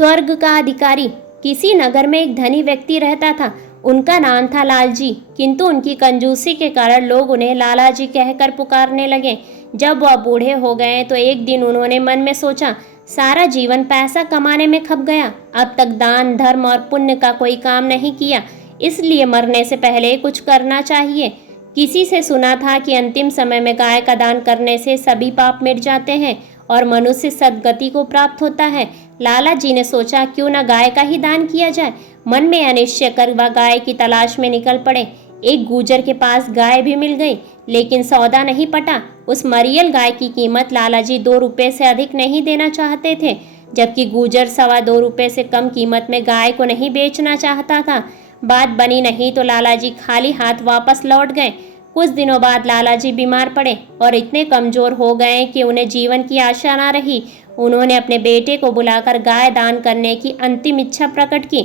स्वर्ग का अधिकारी। किसी नगर में एक धनी व्यक्ति रहता था। उनका नाम था लालजी, किंतु उनकी कंजूसी के कारण लोग उन्हें लालाजी कहकर पुकारने लगे। जब वह बूढ़े हो गए तो एक दिन उन्होंने मन में सोचा, सारा जीवन पैसा कमाने में खप गया, अब तक दान धर्म और पुण्य का कोई काम नहीं किया, इसलिए मरने से पहले कुछ करना चाहिए। किसी से सुना था कि अंतिम समय में गाय का दान करने से सभी पाप मिट जाते हैं और मनुष्य सद्गति को प्राप्त होता है। लाला जी ने सोचा, क्यों न गाय का ही दान किया जाए। मन में अनिश्चय कर वह गाय की तलाश में निकल पड़े। एक गूजर के पास गाय भी मिल गई, लेकिन सौदा नहीं पटा। उस मरियल गाय की कीमत लालाजी 2 रुपये से अधिक नहीं देना चाहते थे, जबकि गूजर 2.25 रुपये से कम कीमत में गाय को नहीं बेचना चाहता था। बात बनी नहीं तो लालाजी खाली हाथ वापस लौट गए। कुछ दिनों बाद लालाजी बीमार पड़े और इतने कमजोर हो गए कि उन्हें जीवन की आशा न रही। उन्होंने अपने बेटे को बुलाकर गाय दान करने की अंतिम इच्छा प्रकट की।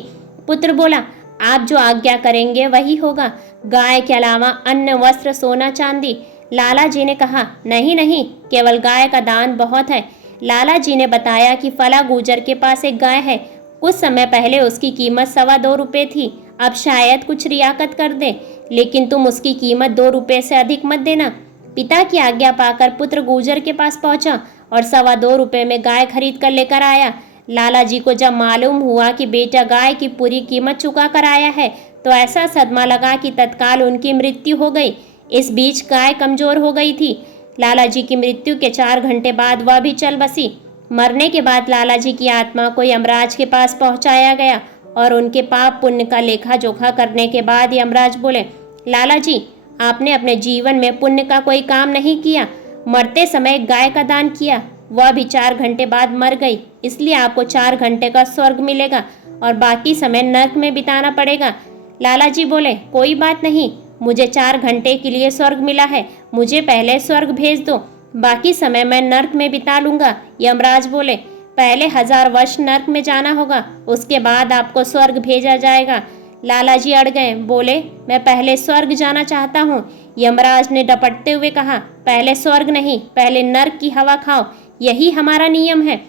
पुत्र बोला, आप जो आज्ञा करेंगे वही होगा, गाय के अलावा अन्न वस्त्र सोना चांदी। लाला जी ने कहा, नहीं नहीं, केवल गाय का दान बहुत है। लाला जी ने बताया कि फला गूजर के पास एक गाय है। कुछ समय पहले उसकी कीमत 2.25 रुपये थी, अब शायद कुछ रियाकत कर दे, लेकिन तुम उसकी कीमत 2 रुपये से अधिक मत देना। पिता की आज्ञा पाकर पुत्र गूजर के पास पहुंचा और 2.25 रुपये में गाय खरीद कर लेकर आया। लाला जी को जब मालूम हुआ कि बेटा गाय की पूरी कीमत चुका कर आया है तो ऐसा सदमा लगा कि तत्काल उनकी मृत्यु हो गई। इस बीच गाय कमजोर हो गई थी। लाला जी की मृत्यु के 4 घंटे बाद वह भी चल बसी। मरने के बाद लाला जी की आत्मा को यमराज के पास पहुंचाया गया और उनके पाप पुण्य का लेखा जोखा करने के बाद यमराज बोले, लाला जी, आपने अपने जीवन में पुण्य का कोई काम नहीं किया। मरते समय गाय का दान किया, वह भी 4 घंटे बाद मर गई, इसलिए आपको 4 घंटे का स्वर्ग मिलेगा और बाकी समय नर्क में बिताना पड़ेगा। लाला जी बोले, कोई बात नहीं, मुझे 4 घंटे के लिए स्वर्ग मिला है, मुझे पहले स्वर्ग भेज दो, बाकी समय मैं नर्क में बिता लूंगा। यमराज बोले, पहले 1000 वर्ष नर्क में जाना होगा, उसके बाद आपको स्वर्ग भेजा जाएगा। लाला जी अड़ गए, बोले, मैं पहले स्वर्ग जाना चाहता हूँ। यमराज ने डपटते हुए कहा, पहले स्वर्ग नहीं, पहले नर्क की हवा खाओ, यही हमारा नियम है।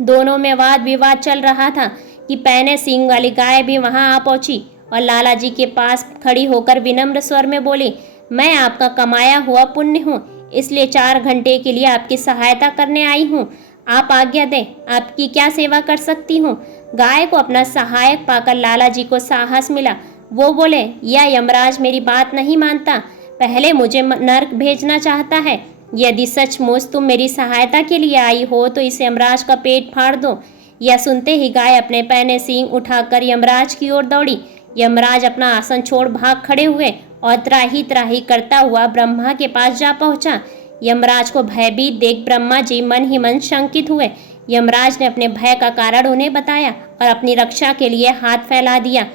दोनों में वाद विवाद चल रहा था कि पैने सींग वाली गाय भी वहां आ पहुंची और लाला जी के पास खड़ी होकर विनम्र स्वर में बोली, मैं आपका कमाया हुआ पुण्य हूँ, इसलिए 4 घंटे के लिए आपकी सहायता करने आई हूँ। आप आज्ञा दें, आपकी क्या सेवा कर सकती हूँ। गाय को अपना सहायक पाकर लाला जी को साहस मिला। वो बोले, यह यमराज मेरी बात नहीं मानता, पहले मुझे नर्क भेजना चाहता है। यदि सचमुच तुम मेरी सहायता के लिए आई हो तो इस यमराज का पेट फाड़ दो। यह सुनते ही गाय अपने पैने सींग उठाकर यमराज की ओर दौड़ी। यमराज अपना आसन छोड़ भाग खड़े हुए और त्राही त्राही करता हुआ ब्रह्मा के पास जा पहुंचा। यमराज को भयभीत देख ब्रह्मा जी मन ही मन शंकित हुए। यमराज ने अपने भय का कारण उन्हें बताया और अपनी रक्षा के लिए हाथ फैला दिया।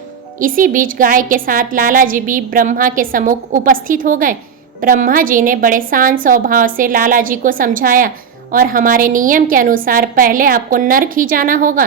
इसी बीच गाय के साथ लाला जी भी ब्रह्मा के सम्मुख उपस्थित हो गए। ब्रह्मा जी ने बड़े शांत स्वभाव से लाला जी को समझाया, और हमारे नियम के अनुसार पहले आपको नर्क ही जाना होगा।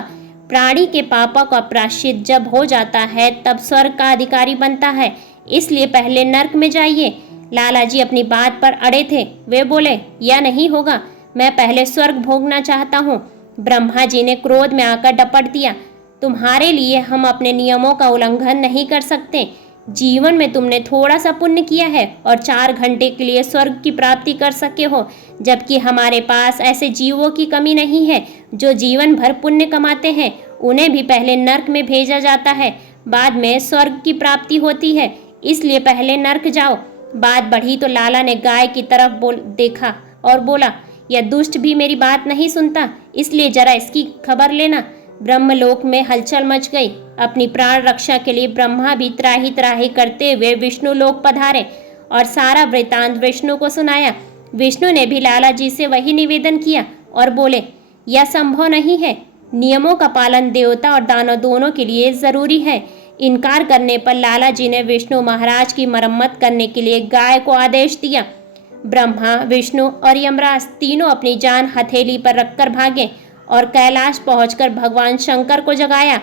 प्राणी के पापों का प्रायश्चित जब हो जाता है तब स्वर्ग का अधिकारी बनता है, इसलिए पहले नर्क में जाइए। लाला जी अपनी बात पर अड़े थे। वे बोले, यह नहीं होगा, मैं पहले स्वर्ग भोगना चाहता हूँ। ब्रह्मा जी ने क्रोध में आकर डपट दिया, तुम्हारे लिए हम अपने नियमों का उल्लंघन नहीं कर सकते। जीवन में तुमने थोड़ा सा पुण्य किया है और 4 घंटे के लिए स्वर्ग की प्राप्ति कर सके हो, जबकि हमारे पास ऐसे जीवों की कमी नहीं है जो जीवन भर पुण्य कमाते हैं। उन्हें भी पहले नर्क में भेजा जाता है, बाद में स्वर्ग की प्राप्ति होती है, इसलिए पहले नर्क जाओ। बात बढ़ी तो लाला ने गाय की तरफ देखा और बोला, यह दुष्ट भी मेरी बात नहीं सुनता, इसलिए जरा इसकी खबर लेना। ब्रह्मलोक में हलचल मच गई। अपनी प्राण रक्षा के लिए ब्रह्मा भी त्राही त्राही करते हुए विष्णु लोक पधारे और सारा वृतांत विष्णु को सुनाया। विष्णु ने भी लाला जी से वही निवेदन किया और बोले, यह संभव नहीं है, नियमों का पालन देवता और दानव दोनों के लिए जरूरी है। इनकार करने पर लाला जी ने विष्णु महाराज की मरम्मत करने के लिए गाय को आदेश दिया। ब्रह्मा, विष्णु और यमराज तीनों अपनी जान हथेली पर रखकर भागे और कैलाश पहुंचकर भगवान शंकर को जगाया।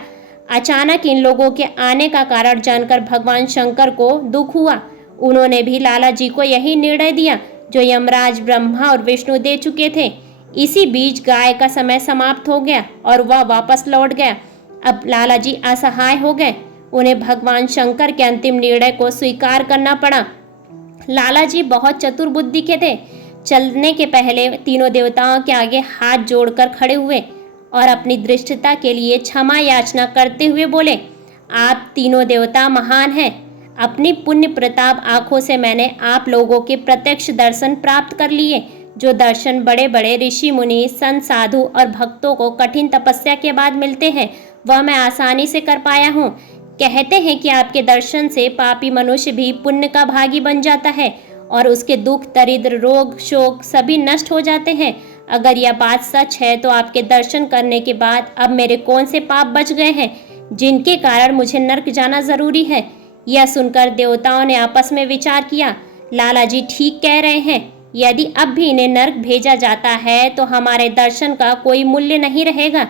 अचानक इन लोगों के आने का कारण जानकर भगवान शंकर को दुख हुआ। उन्होंने भी लाला जी को यही निर्णय दिया जो यमराज, ब्रह्मा और विष्णु दे चुके थे। इसी बीच गाय का समय समाप्त हो गया और वह वापस लौट गया। अब लाला जी असहाय हो गए। उन्हें भगवान शंकर के अंतिम निर्णय को स्वीकार करना पड़ा। लाला जी बहुत चतुर बुद्धि के थे। चलने के पहले तीनों देवताओं के आगे हाथ जोड़कर खड़े हुए और अपनी दृष्टता के लिए क्षमा याचना करते हुए बोले, आप तीनों देवता महान हैं। अपनी पुण्य प्रताप आंखों से मैंने आप लोगों के प्रत्यक्ष दर्शन प्राप्त कर लिए। जो दर्शन बड़े बड़े ऋषि मुनि, संत, साधु और भक्तों को कठिन तपस्या के बाद मिलते हैं, वह मैं आसानी से कर पाया हूँ। कहते हैं कि आपके दर्शन से पापी मनुष्य भी पुण्य का भागी बन जाता है और उसके दुख, दरिद्र, रोग, शोक सभी नष्ट हो जाते हैं। अगर यह बात सच है तो आपके दर्शन करने के बाद अब मेरे कौन से पाप बच गए हैं जिनके कारण मुझे नर्क जाना जरूरी है। यह सुनकर देवताओं ने आपस में विचार किया। लाला जी ठीक कह रहे हैं। यदि अब भी इन्हें नर्क भेजा जाता है तो हमारे दर्शन का कोई मूल्य नहीं रहेगा।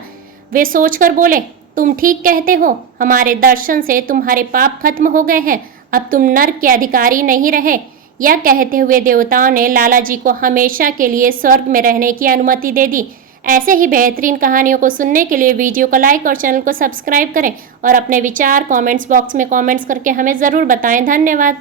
वे सोचकर बोले, तुम ठीक कहते हो। हमारे दर्शन से तुम्हारे पाप खत्म हो गए हैं। अब तुम नर्क के अधिकारी नहीं रहे। यह कहते हुए देवताओं ने लाला जी को हमेशा के लिए स्वर्ग में रहने की अनुमति दे दी। ऐसे ही बेहतरीन कहानियों को सुनने के लिए वीडियो को लाइक और चैनल को सब्सक्राइब करें और अपने विचार कमेंट्स बॉक्स में कमेंट्स करके हमें ज़रूर बताएं। धन्यवाद।